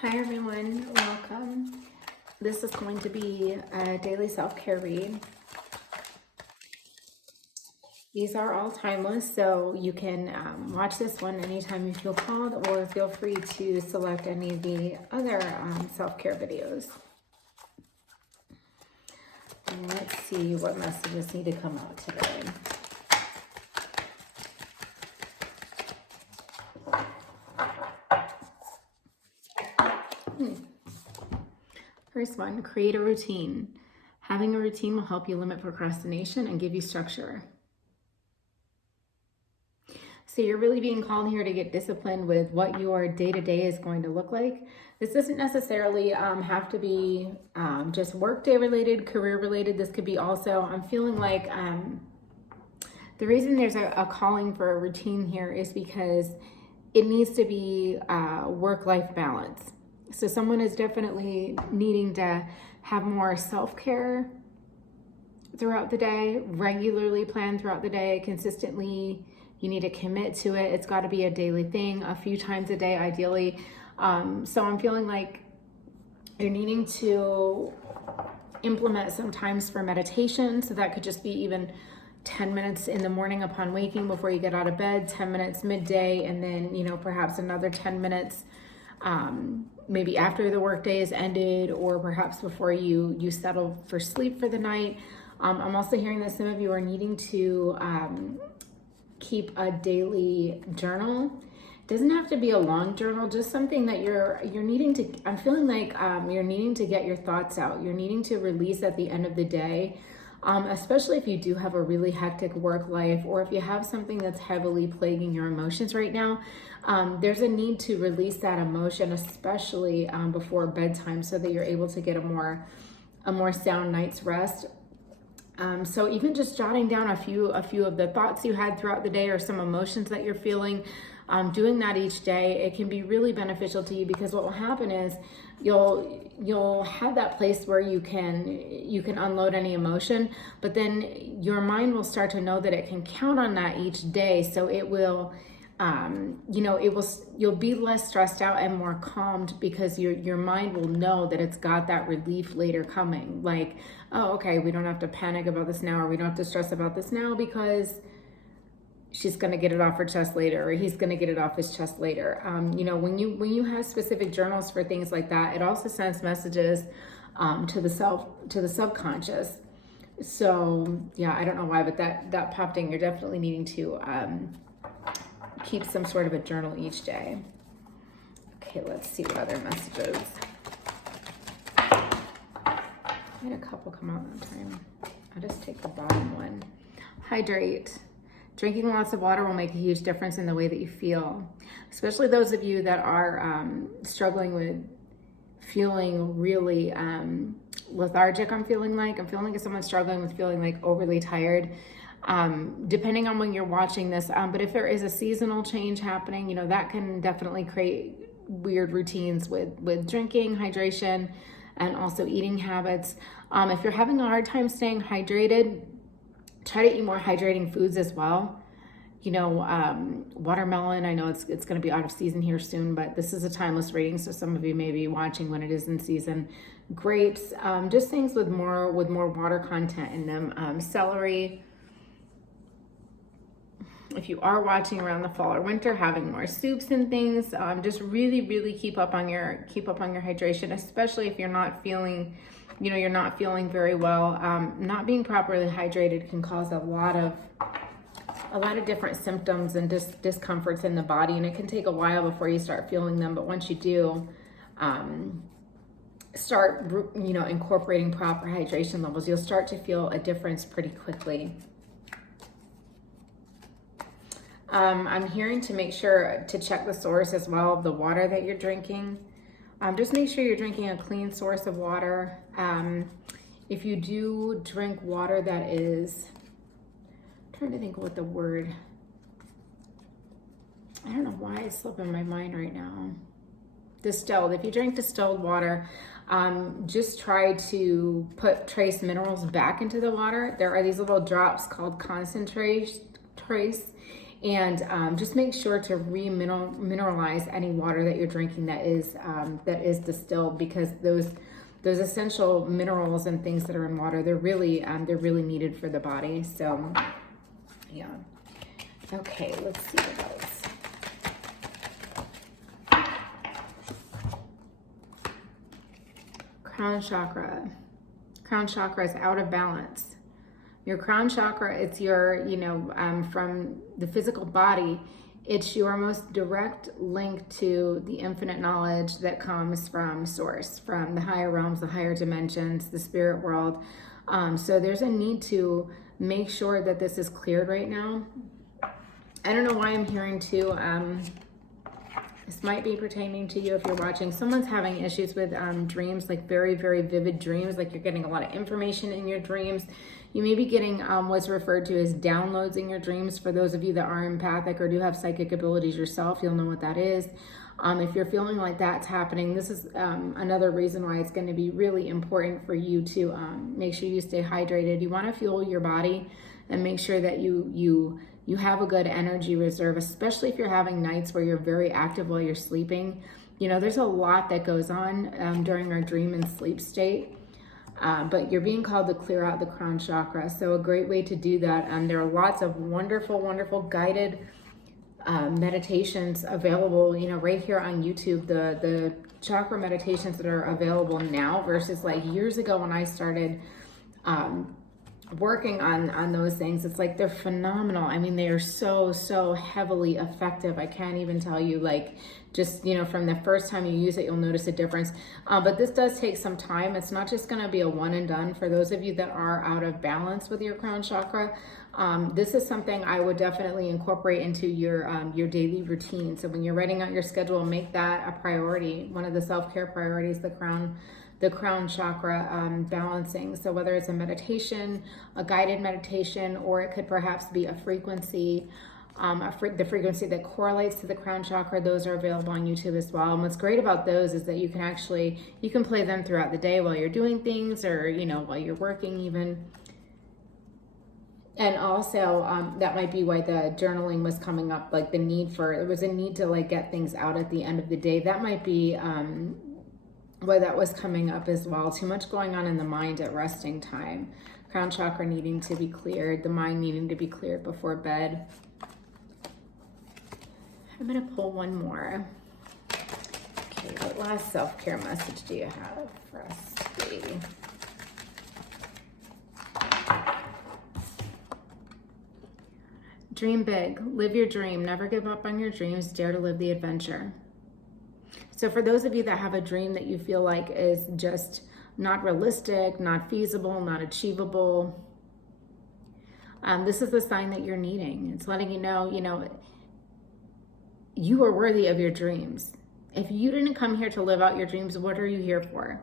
Hi everyone, welcome. This is going to be a daily self-care read. These are all timeless, so you can watch this one anytime you feel called, or feel free to select any of the other self-care videos. And let's see what messages need to come out today. First one, create a routine. Having a routine will help you limit procrastination and give you structure. So you're really being called here to get disciplined with what your day-to-day is going to look like. This doesn't necessarily have to be just work-day related, career related. This could be also, I'm feeling like the reason there's a calling for a routine here is because it needs to be work-life balance. So someone is definitely needing to have more self-care throughout the day, regularly planned throughout the day, consistently. You need to commit to it. It's got to be a daily thing, a few times a day, ideally. So I'm feeling like you're needing to implement some times for meditation. So that could just be even 10 minutes in the morning upon waking before you get out of bed, 10 minutes midday, and then, perhaps another 10 minutes maybe after the workday is ended, or perhaps before you settle for sleep for the night. I'm also hearing that some of you are needing to keep a daily journal. It doesn't have to be a long journal, just something that you're needing to, I'm feeling like you're needing to get your thoughts out. You're needing to release at the end of the day, especially if you do have a really hectic work life, or if you have something that's heavily plaguing your emotions right now. There's a need to release that emotion, especially before bedtime, so that you're able to get a more sound night's rest. So even just jotting down a few of the thoughts you had throughout the day, or some emotions that you're feeling, doing that each day, it can be really beneficial to you, because what will happen is you'll have that place where you can unload any emotion, but then your mind will start to know that it can count on that each day. So it will, you'll be less stressed out and more calmed, because your mind will know that it's got that relief later coming. Like, oh, okay, we don't have to panic about this now, or we don't have to stress about this now, because she's going to get it off her chest later, or he's going to get it off his chest later. When you have specific journals for things like that, it also sends messages to the subconscious. So yeah, I don't know why, but that popped in. You're definitely needing to keep some sort of a journal each day. Okay, let's see what other messages. I had a couple come out one time. I'll just take the bottom one. Hydrate. Drinking lots of water will make a huge difference in the way that you feel, especially those of you that are struggling with feeling really lethargic. I'm feeling like if someone's struggling with feeling like overly tired, depending on when you're watching this. But if there is a seasonal change happening, that can definitely create weird routines with drinking, hydration, and also eating habits. If you're having a hard time staying hydrated, try to eat more hydrating foods as well. Watermelon, I know it's going to be out of season here soon, but this is a timeless reading, so some of you may be watching when it is in season. Grapes, just things with more water content in them. Celery. If you are watching around the fall or winter, having more soups and things, just really keep up on your hydration, especially if you're not feeling very well. Not being properly hydrated can cause a lot of different symptoms and discomforts in the body, and it can take a while before you start feeling them. But once you do start incorporating proper hydration levels, you'll start to feel a difference pretty quickly. I'm hearing to make sure to check the source as well of the water that you're drinking. Just make sure you're drinking a clean source of water. If you do drink water that is, I'm trying to think what the word, I don't know why it's slipping my mind right now. Distilled. If you drink distilled water, just try to put trace minerals back into the water. There are these little drops called concentrates, And just make sure to mineralize any water that you're drinking that is distilled, because those essential minerals and things that are in water, they're really needed for the body. So yeah. Okay, let's see what else. Crown chakra. Crown chakra is out of balance. Your crown chakra, it's your, from the physical body, it's your most direct link to the infinite knowledge that comes from source, from the higher realms, the higher dimensions, the spirit world. So there's a need to make sure that this is cleared right now. I don't know why I'm hearing too, this might be pertaining to you if you're watching. Someone's having issues with dreams, like very, very vivid dreams, like you're getting a lot of information in your dreams. You may be getting what's referred to as downloads in your dreams. For those of you that are empathic or do have psychic abilities yourself, you'll know what that is. If you're feeling like that's happening, this is another reason why it's going to be really important for you to make sure you stay hydrated. You want to fuel your body and make sure that you have a good energy reserve, especially if you're having nights where you're very active while you're sleeping. There's a lot that goes on during our dream and sleep state. But you're being called to clear out the crown chakra. So a great way to do that, there are lots of wonderful, wonderful guided meditations available, right here on YouTube. The chakra meditations that are available now versus like years ago when I started working on those things. It's like they're phenomenal. I mean, they are so heavily effective. I can't even tell you, like, just from the first time you use it, you'll notice a difference. But this does take some time. It's not just going to be a one and done. For those of you that are out of balance with your crown chakra, this is something I would definitely incorporate into your daily routine. So when you're writing out your schedule, make that a priority. One of the self-care priorities, the crown chakra balancing. So whether it's a meditation, a guided meditation, or it could perhaps be a frequency, the frequency that correlates to the crown chakra, those are available on YouTube as well. And what's great about those is that you can play them throughout the day while you're doing things, or while you're working even. And also that might be why the journaling was coming up, like there was a need to like get things out at the end of the day. That might be why that was coming up as well. Too much going on in the mind at resting time. Crown chakra needing to be cleared, the mind needing to be cleared before bed. I'm going to pull one more. Okay, what last self-care message do you have for us, lady? Dream big, live your dream, never give up on your dreams, dare to live the adventure. So for those of you that have a dream that you feel like is just not realistic, not feasible, not achievable, this is the sign that you're needing. It's letting you know, you are worthy of your dreams. If you didn't come here to live out your dreams, what are you here for?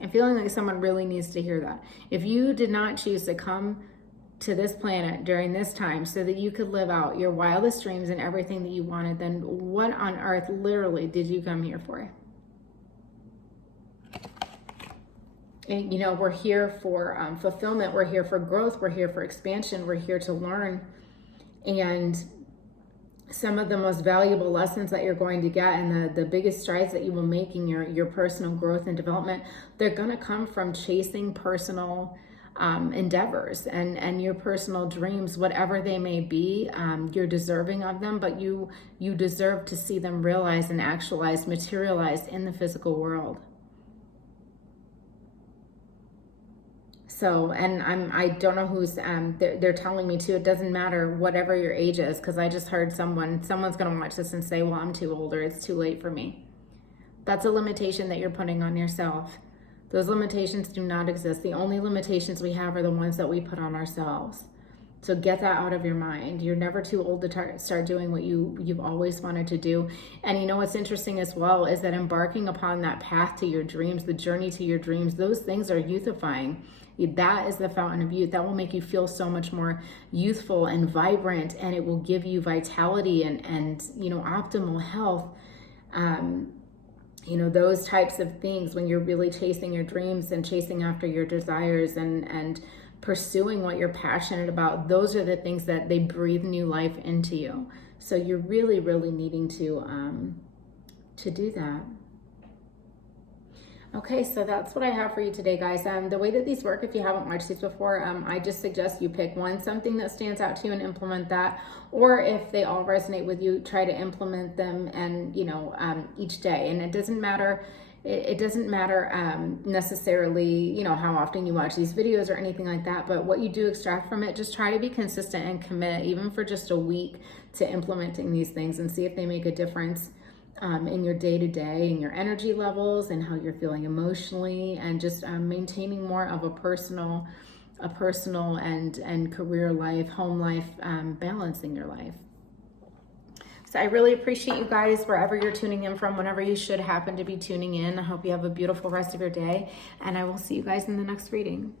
I'm feeling like someone really needs to hear that. If you did not choose to come to this planet during this time so that you could live out your wildest dreams and everything that you wanted, then what on earth literally did you come here for? And, we're here for fulfillment. We're here for growth. We're here for expansion. We're here to learn. And some of the most valuable lessons that you're going to get, and the biggest strides that you will make in your personal growth and development, they're going to come from chasing personal endeavors and your personal dreams, whatever they may be. You're deserving of them, but you deserve to see them realized and actualized, materialized in the physical world. So, and I don't know who's, they're telling me too, it doesn't matter whatever your age is, because I just heard someone's going to watch this and say, well, I'm too old, or it's too late for me. That's a limitation that you're putting on yourself. Those limitations do not exist. The only limitations we have are the ones that we put on ourselves. So get that out of your mind. You're never too old to start doing what you've always wanted to do. And what's interesting as well is that embarking upon that path to your dreams, the journey to your dreams, those things are youthifying. That is the fountain of youth. That will make you feel so much more youthful and vibrant, and it will give you vitality and optimal health. Those types of things, when you're really chasing your dreams and chasing after your desires and pursuing what you're passionate about, those are the things that they breathe new life into you. So you're really, really needing to do that. Okay, so that's what I have for you today, guys. The way that these work, if you haven't watched these before, I just suggest you pick something that stands out to you and implement that. Or if they all resonate with you, try to implement them and, each day. And it doesn't matter. It doesn't matter necessarily, how often you watch these videos or anything like that, but what you do extract from it, just try to be consistent and commit, even for just a week, to implementing these things and see if they make a difference in your day-to-day, in your energy levels and how you're feeling emotionally, and just maintaining more of a personal and career life, home life, balance in your life. So I really appreciate you guys wherever you're tuning in from, whenever you should happen to be tuning in. I hope you have a beautiful rest of your day, and I will see you guys in the next reading.